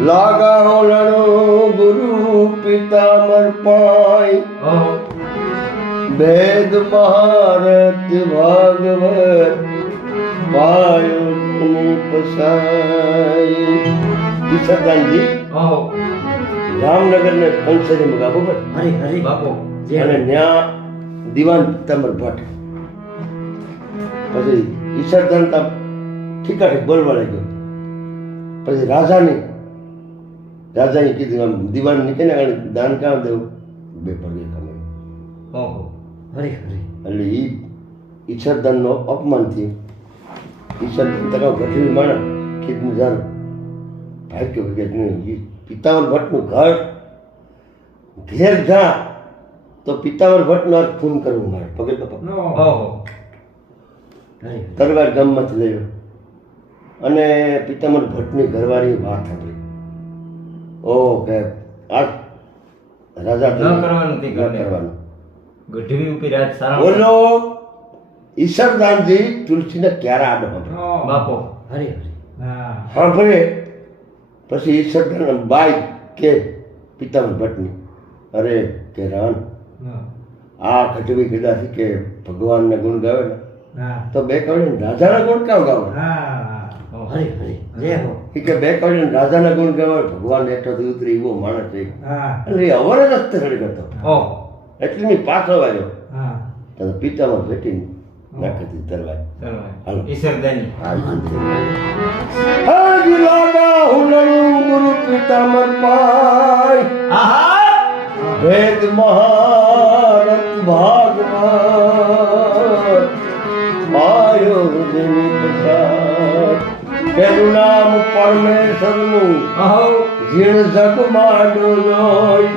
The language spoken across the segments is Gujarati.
लागा हो लड़ो गुरु पितामर पाई वेद महारत भागवत पायो पसाई। ईश्वरदान जी रामनगर ने कंसरी में गाबो पर हरी हरी बापू અને ન્યા દીવાન પિતાંબર ભટ્ટ પછી ઈશ્વરદાન તા ઠીકાઠીક બોલવા લાગ્યો। પછી રાજાને કીધું આમ દીવાન નીકળે ને દાન કામ દેવું બે પગે ખમે હરી હરી એટલે એ ઈશ્વરદાનનો અપમાન થયું। ઈશ્વરદાન તકાવ ગઢવી માણા કીધું જાણ ભાગ્ય કે પિતાંબર ભટ્ટનું ઘેર જા તો પિતાંબર ભટ્ટનો અર્થ ખૂન કરવું મારે પગે બાપા તરવાર ગામમાંથી લઈ અને પિતાંબર ભટ્ટની ઘરવાળી વાત હતી। ઓ કે આ રાજા કરવાનું ગઢવી ઉપર રાજ સારા બોલો ઈશ્વરદાનજી તુલસીને ક્યારે આડો હતો બાપો હરી હરી હા ભરે પછી ઈશ્વરદાન બાઈ કે પિતાંબર ભટ્ટની અરે કે રાન આ કટવી કીધાથી કે ભગવાનને ગુણ ગાવે ને તો બે કવડે રાજાના ગુણ કામ ગાવે હરી હરી જય હો કે બે કવડે રાજાના ગુણ ગાવે ભગવાન હેઠળથી ઉતરી એવો માણસ છે એટલે એ અવર રસ્તે રડી કરતો એટલે ની પાછો આવ્યો તો પિતામાં ભેટી નાખી તરવાય હાલો ઈશ્વરદાની હાજી લાગા હુનરું ગુરુ પિતામર પાય વેદ મહારત ભાગવત પાયો જેની પ્રસાદ। પેલું નામ પરમેશ્વરનું જીણ જગમાં જોઈ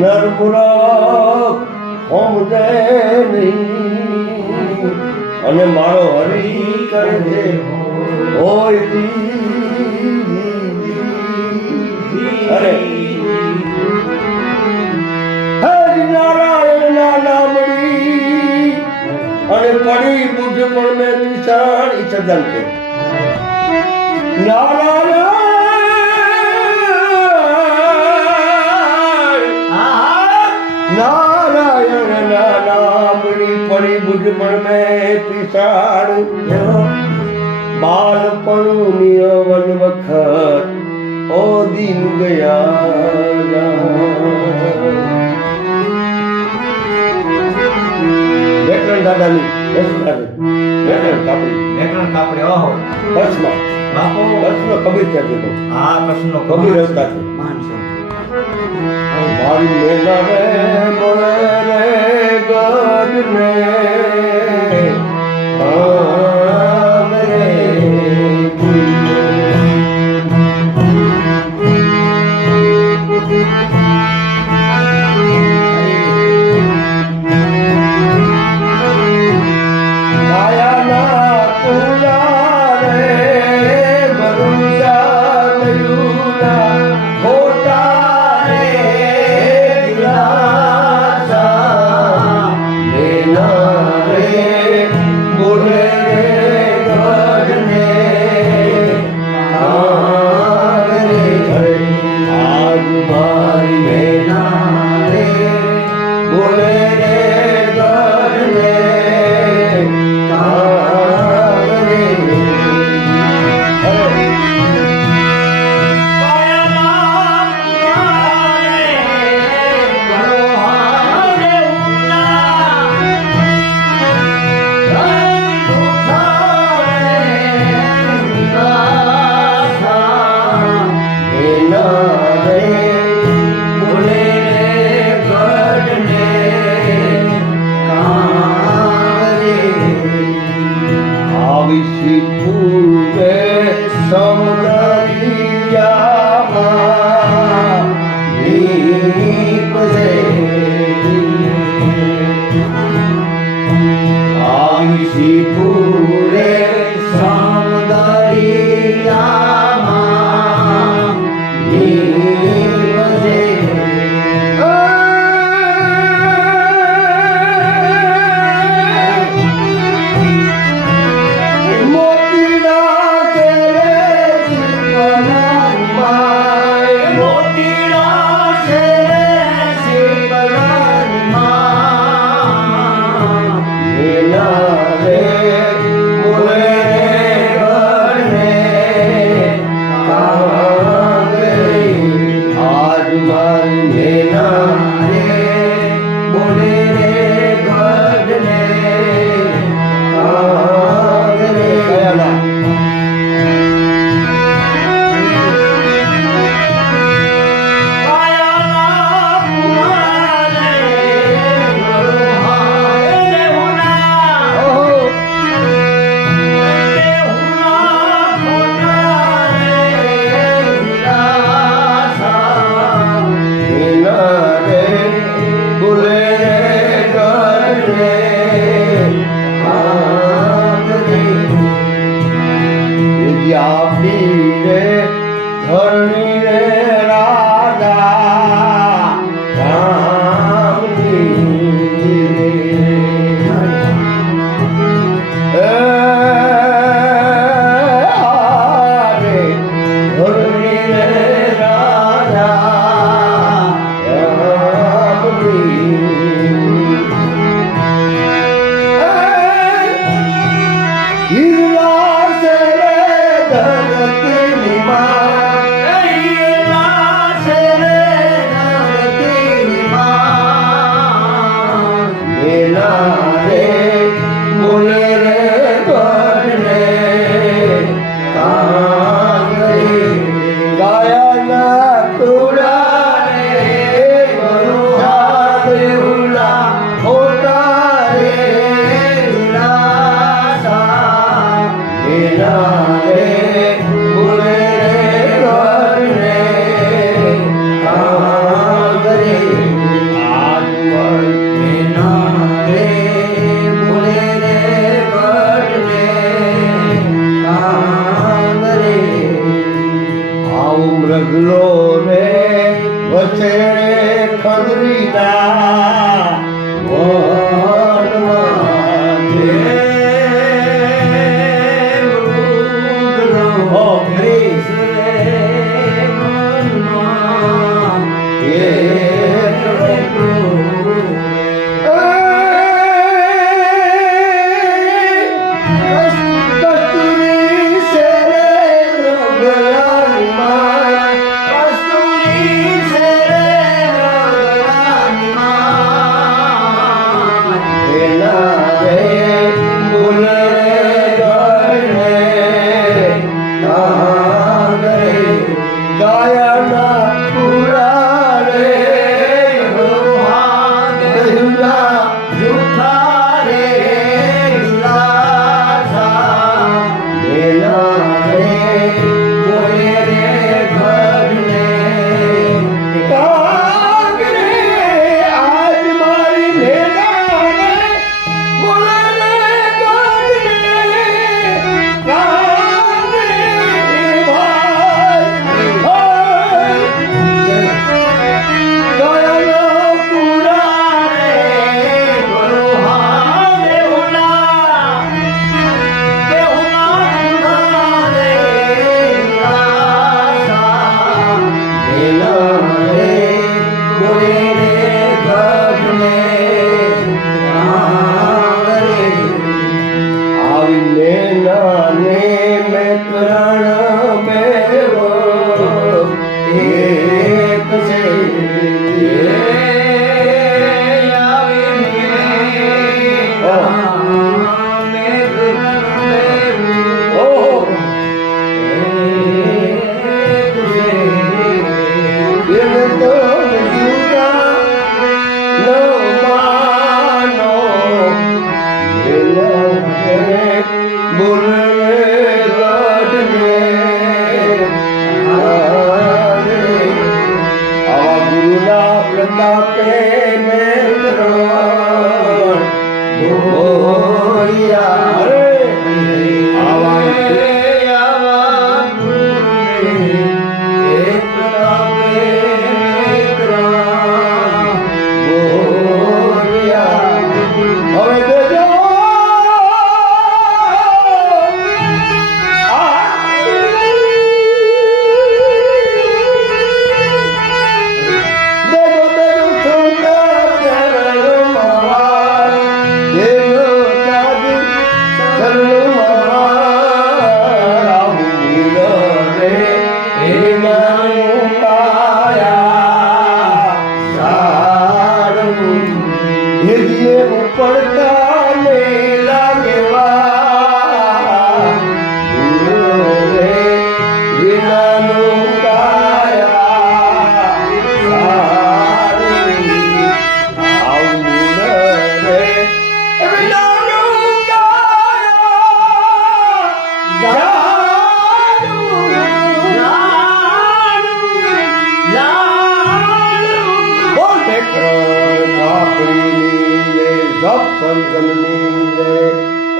નરમુરખ સમજે નહીં અને મારો હરી કરે છે હોય અરે નારાયણ ના નામડી અને પડી બુદ્ધ પણ મેં નિશાન ઈચ્છાદાન છે નારાયણ ના નામડી પડી બુદ્ધ પણ મેં પિસાડ બાળપણું નિયવન વખત ઓ દિન ગયા દાદાની કાપડી ઓહો કચ્છમાં બાપો કચ્છનો કબીર ક્યાં હતો કૃષ્ણનો કબીર રસ્તા છે માનસો મારી મેના રે બોલે રે ગઢ ને હરી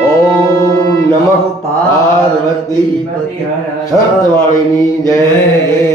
ઓમ નમઃ પાર્વતી સતવાળીની જય.